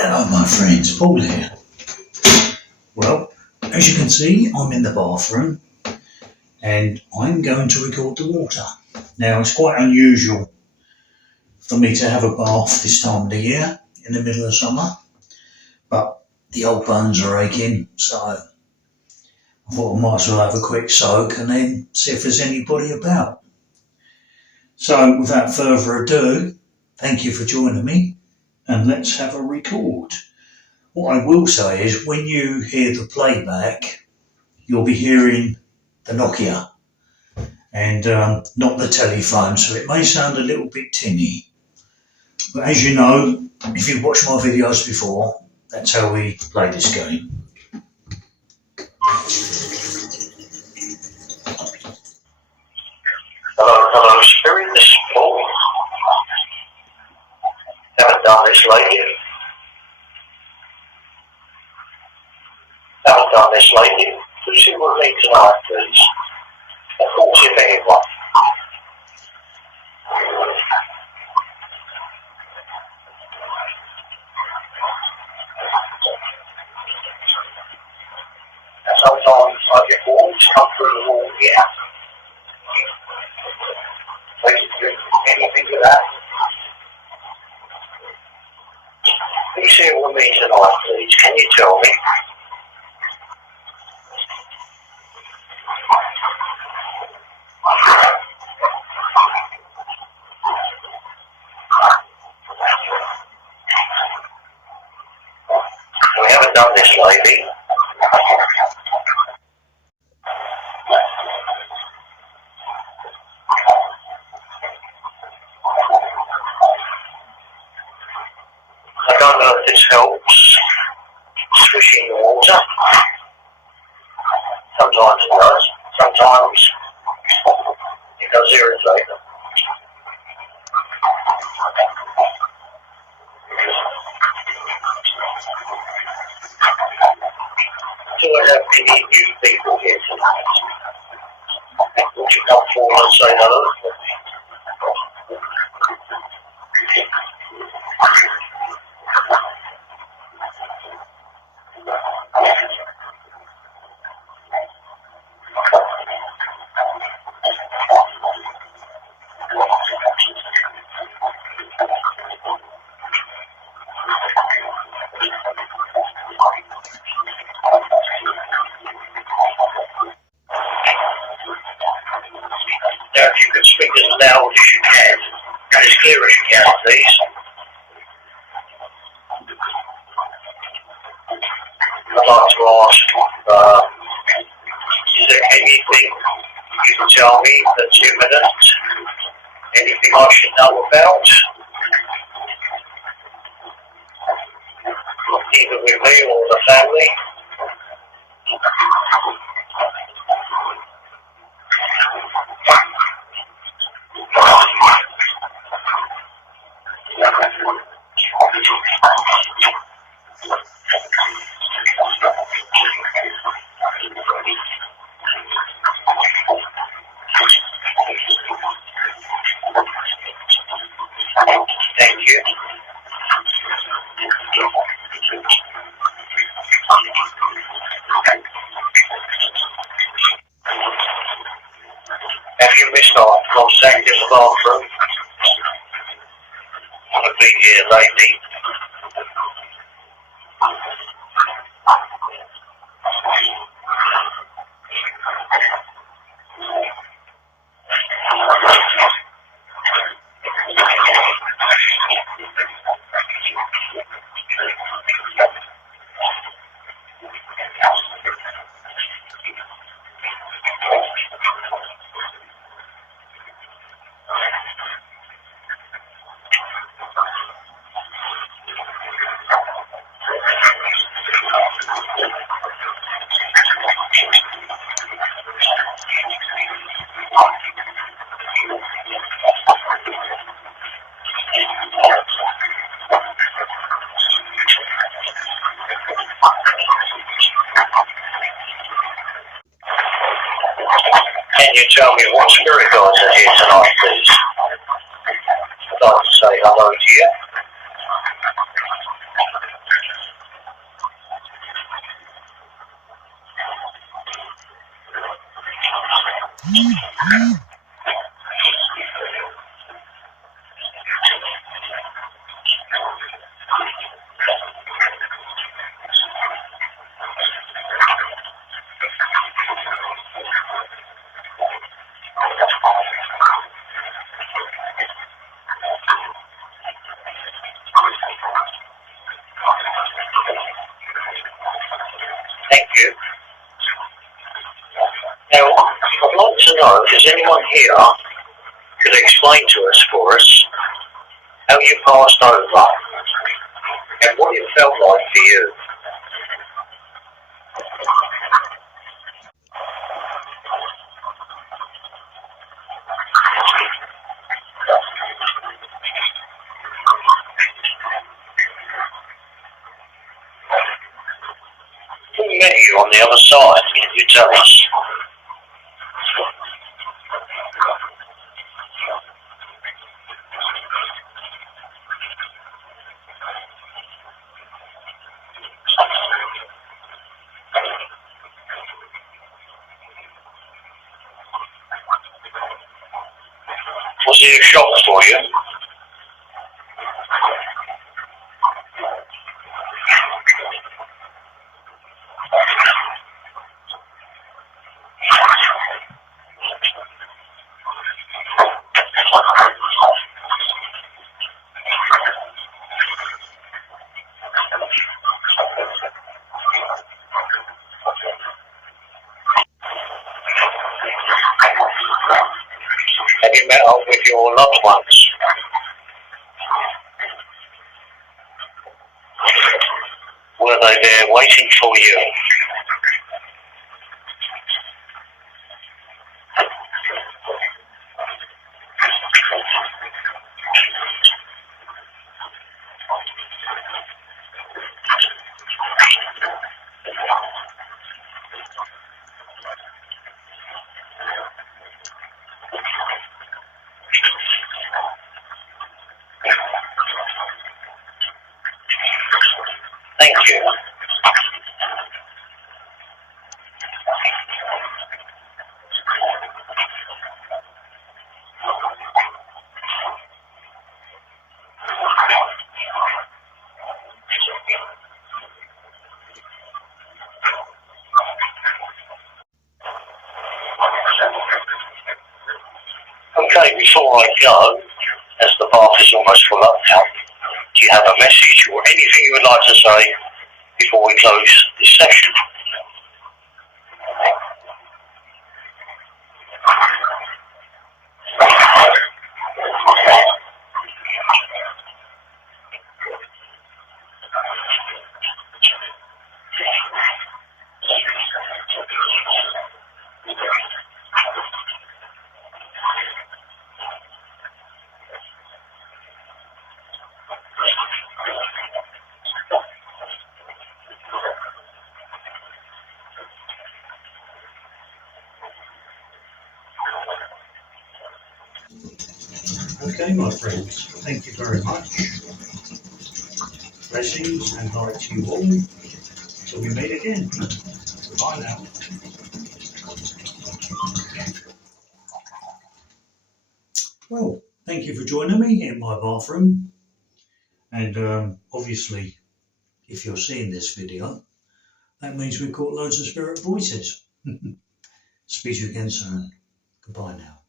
Hello my friends, Paul here. Well, as you can see, I'm in the bathroom and I'm going to record the water. Now, it's quite unusual for me to have a bath this time of the year, in the middle of summer, but the old bones are aching, so I thought I might as well have a quick soak and then see if there's anybody about. So, without further ado, thank you for joining me, and let's have a record. What I will say is, when you hear the playback, you'll be hearing the Nokia and not the telephone, so it may sound a little bit tinny. But as you know, if you've watched my videos before, that's how we play this game. Hello, Spirit. This is Paul. Haven't done this lately. Please sit with me tonight, please. Of course, if anyone. And sometimes I get walls come through the wall here. Please do anything to that. Please sit with me tonight, please. Can you tell me? We haven't done this lately. I don't know if this helps, swishing the water. Sometimes it does, sometimes it does irritate them. Do I have any new people here tonight? Would you come forward and say hello? Now, if you could speak as loud as you can, and as clear as you can, please. I'd like to ask, is there anything you can tell me that's imminent? Anything I should know about? Either with me or the family? Thank you. Have you missed our contact in the bathroom? I've been here lately. Can you tell me what spirit guides are here tonight, please? I'd like to say hello to you. Thank you. Now, I'd like to know if there's anyone here who could explain to us for us how you passed over and what it felt like for you. Who met you on the other side? Can you tell us? Was it a shock for you? Have you met up with your loved ones? Were they there waiting for you? Thank you. Okay, before I go, as the bath is almost full up now, do you have a message or anything you would like to say before we close this session? Okay, my friends, thank you very much. Blessings and light to you all. Till we meet again. Goodbye now. Well, thank you for joining me in my bathroom. And obviously, if you're seeing this video, that means we've caught loads of spirit voices. Speak to you again soon. Goodbye now.